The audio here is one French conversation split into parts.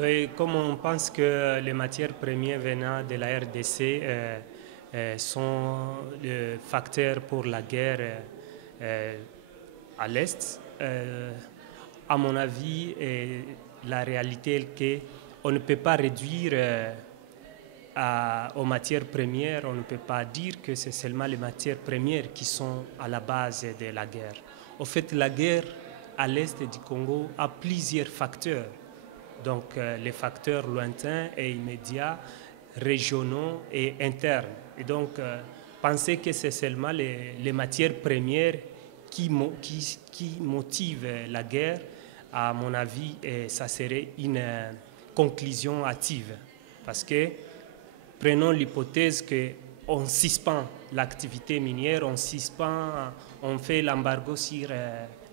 Oui, comme on pense que les matières premières venant de la RDC sont le facteur pour la guerre à l'Est, à mon avis, la réalité est qu'on ne peut pas réduire aux matières premières, on ne peut pas dire que c'est seulement les matières premières qui sont à la base de la guerre. En fait, la guerre à l'Est du Congo a plusieurs facteurs. Donc les facteurs lointains et immédiats, régionaux et internes. Et donc penser que c'est seulement les matières premières qui motivent la guerre, à mon avis, ça serait une conclusion hâtive. Parce que prenons l'hypothèse qu'on suspend l'activité minière, on fait l'embargo sur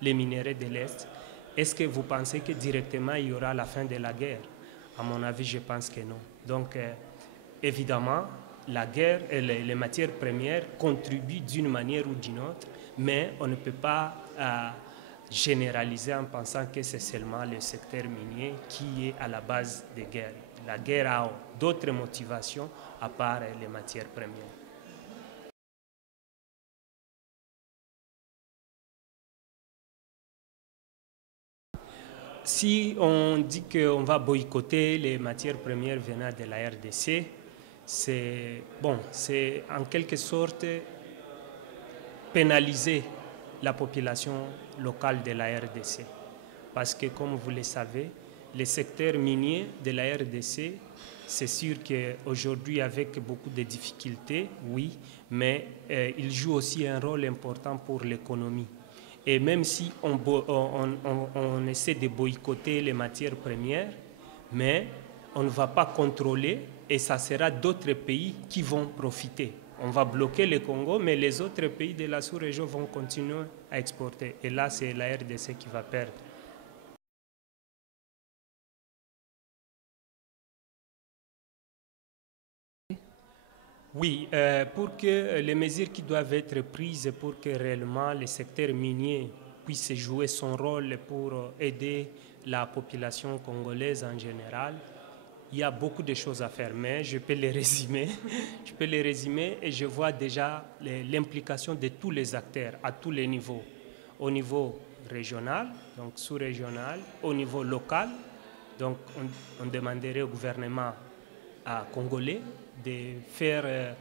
les minéraux de l'Est. Est-ce que vous pensez que directement il y aura la fin de la guerre? À mon avis, je pense que non. Donc, évidemment, la guerre et les matières premières contribuent d'une manière ou d'une autre, mais on ne peut pas généraliser en pensant que c'est seulement le secteur minier qui est à la base des guerres. La guerre a d'autres motivations à part les matières premières. Si on dit qu'on va boycotter les matières premières venant de la RDC, c'est en quelque sorte pénaliser la population locale de la RDC. Parce que, comme vous le savez, le secteur minier de la RDC, c'est sûr qu'aujourd'hui, avec beaucoup de difficultés, oui, mais il joue aussi un rôle important pour l'économie. Et même si on essaie de boycotter les matières premières, mais on ne va pas contrôler et ça sera d'autres pays qui vont profiter. On va bloquer le Congo, mais les autres pays de la sous-région vont continuer à exporter. Et là, c'est la RDC qui va perdre. Oui, pour que les mesures qui doivent être prises pour que réellement le secteur minier puisse jouer son rôle pour aider la population congolaise en général, il y a beaucoup de choses à faire, mais je peux les résumer. Je peux les résumer et je vois déjà l'implication de tous les acteurs à tous les niveaux. Au niveau régional, donc sous-régional, au niveau local, donc on demanderait au gouvernement congolais de faire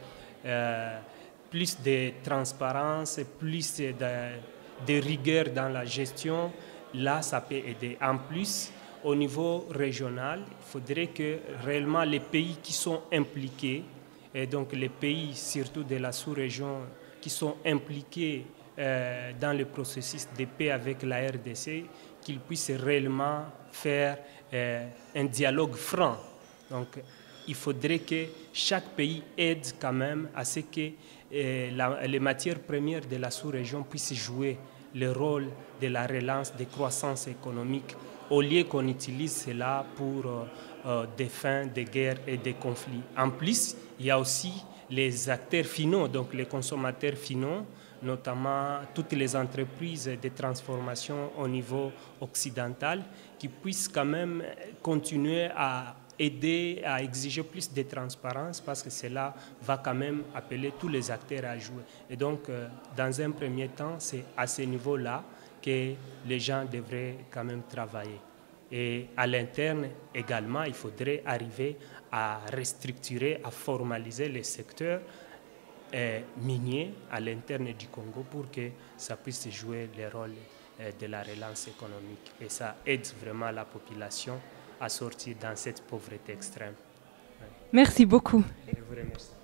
plus de transparence, plus de rigueur dans la gestion. Là, ça peut aider. En plus, au niveau régional, il faudrait que réellement les pays qui sont impliqués, et donc les pays surtout de la sous-région qui sont impliqués dans le processus de paix avec la RDC, qu'ils puissent réellement faire un dialogue franc. Donc, il faudrait que chaque pays aide quand même à ce que les matières premières de la sous-région puissent jouer le rôle de la relance des croissances économiques au lieu qu'on utilise cela pour des fins de guerre et de conflits. En plus, il y a aussi les acteurs finaux, donc les consommateurs finaux, notamment toutes les entreprises de transformation au niveau occidental, qui puissent quand même continuer à aider à exiger plus de transparence parce que cela va quand même appeler tous les acteurs à jouer. Et donc, dans un premier temps, c'est à ce niveau-là que les gens devraient quand même travailler. Et à l'interne également, il faudrait arriver à restructurer, à formaliser les secteurs miniers à l'interne du Congo pour que ça puisse jouer le rôle de la relance économique. Et ça aide vraiment la population à sortir dans cette pauvreté extrême. Merci beaucoup. Je vous remercie.